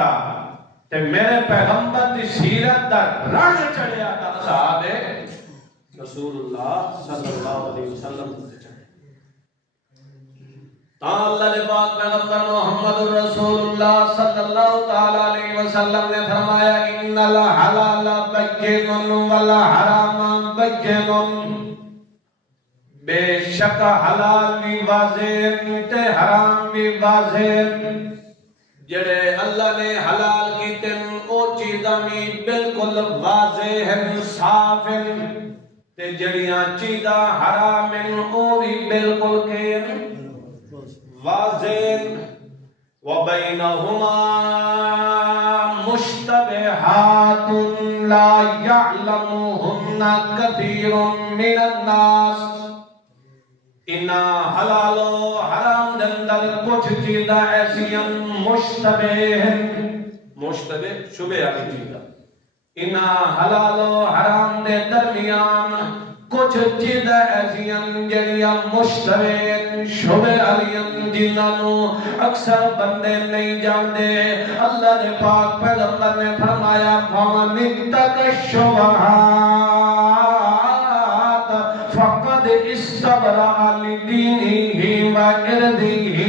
کیتا تے میرے پیغمبر دی سیرت دا رنگ چڑھیا تا صحابے رسول اللہ صلی اللہ علیہ وسلم تا اللہ دے پاک پیغمبر محمد رسول اللہ صلی اللہ تعالی علیہ وسلم نے فرمایا ان الحلال بین والحرام بین بے شک حلال بھی واضح تے حرام بھی واضح جڑے اللہ نے حلال کیتے او چیزاں بھی بالکل واضح ہیں صاف ہیں تے جڑیاں چیزاں حرام ہیں او بھی بالکل کہ واضح وبینہما مشتبہات لا یعلمہن کثیر من الناس انہا حلال و حرام دندر کچھ چیزاں ایسی ہیں مشتبہ ہیں مشتبہ شبہ علی چیزاں انہا حلال و حرام دے درمیان کچھ چیزیں ایسی ہیں جنیاں مشتبہ شبہ علی جنہوں اکثر بندے نہیں جاندے اللہ نے پاک پیغمبر نے فرمایا فَمَنِ اتَّقَ الشُّبُهَاتِ فَقَدْ اسْتَبْرَأَ لِدِينِهِ وَعِرْضِهِ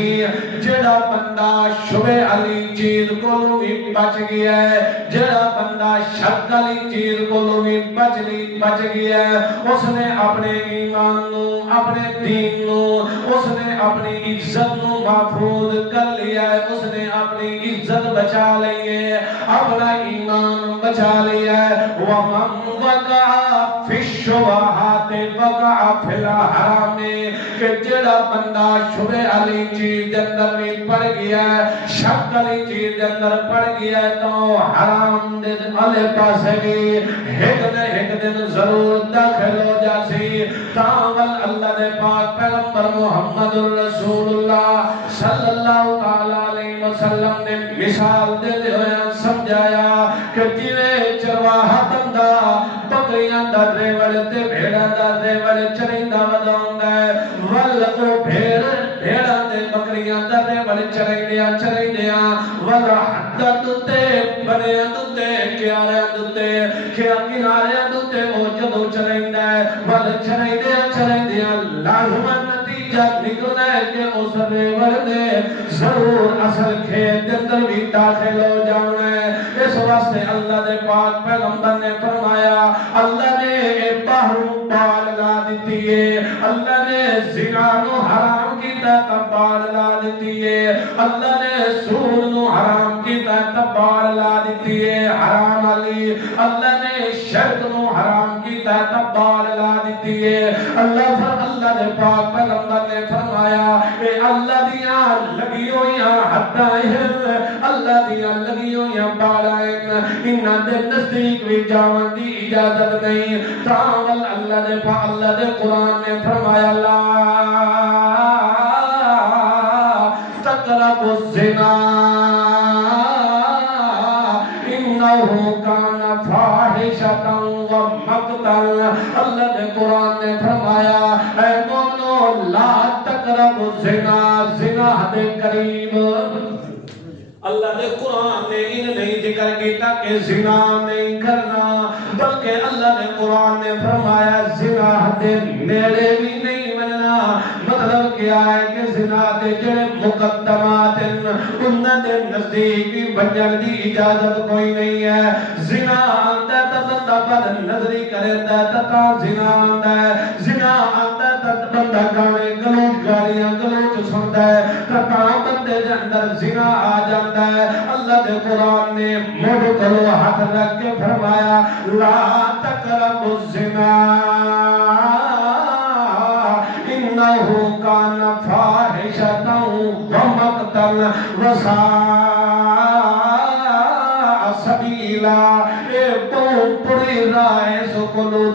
جڑا بندہ شبہ علی چیز کو بھی بچ گیا ہے جڑا بندہ شک علی چیز کو بھی بچ گیا ہے اس نے اپنے ایمان نو اپنے دین نو اس نے اپنی عزت نو محفوظ کر لیا ہے اس نے اپنی عزت بچا لی ہے اپنا ایمان بچا لیا ہے وَمَنْ وَقَعَ فِي الشُّبُهَاتِ وَقَعَ فِي الْحَرَامِ کہ جڑا بندہ شبہ علی چیز اندر بھی پڑ گیا ہے شک علی چیز اندر پڑ گیا ہے تو حرام دن علی پاسے بھی ایک دن ضرور داخل ہو جاسی تاول اللہ دے پاک پیغمبر محمد رسول اللہ صلی اللہ علیہ وسلم نے مثال دیتے ہوئے سمجھایا کہ جویں چرواہا بندہ بکریاں در ریوڑ تے بھیڑاں در ریوڑ چرندہ وداؤں ہے ول او بھیڑاں تے بکریاں در ریوڑ چرندیاں ول حدت تے بڑیاں تے کیاریاں تے کناریاں تے او جدو چرندہ ہے ول چرندیاں لازمن نتیجہ نکلنا ہے کہ اس ریوڑ دے ضرور اصل کھیت کے اندر بھی داخل ہو جانا ہے اس واسطے اللہ دے پاک پیغمبر نے فرمایا اللہ نے باہروں بال لا دیتی ہے اللہ نے زنا نو حرام کیتا بال لا دیتی ہے اللہ نے سود نو حرام کیتا بال لا دیتی ہے حرام علی اللہ نے شرک نو حرام کیتا بال لا دیتی ہے اللہ دے پاک پیغمبر نے فرمایا اے اللہ دیاں لگی ہویاں حدائیں اللہ دیاں لگی ہویاں بالائیں انہاں دے نزدیک بھی جاون دی اجازت نہیں تاول اللہ دے قرآن نے فرمایا لا تقربوا الزنا انه کان فاحشۃ ومقتا اللہ دے قرآن نے فرمایا اے مومنو لا تقربوا الزنا زنا دے قریب اللہ دے قرآن نے ان نہیں ذکر کیتا کہ زنا نہیں کرنا بلکہ اللہ دے قرآن نے فرمایا زنا دے نیڑے بھی نہیں ملنا مطلب کیا ہے کہ زنا دے جڑے مقدمات انہاں دے نزدیک بھی بچن دی اجازت کوئی نہیں ہے زنا آندا ہے تا بندہ بد نظری کرتا ہے تا زنا آندا ہے زنا آندا ہے تا بندہ گانے گلوچ گالیاں گلوچ سندا ہے تا بندے دے اندر زنا آ جاندا ہے اللہ دے قرآن نے مڈ کرو ہاتھ رکھ کے فرمایا لا تقربوا الزنا انه کان فاحشۃ ومقتا وساء سبیلا اے بہت بری راہ سکلو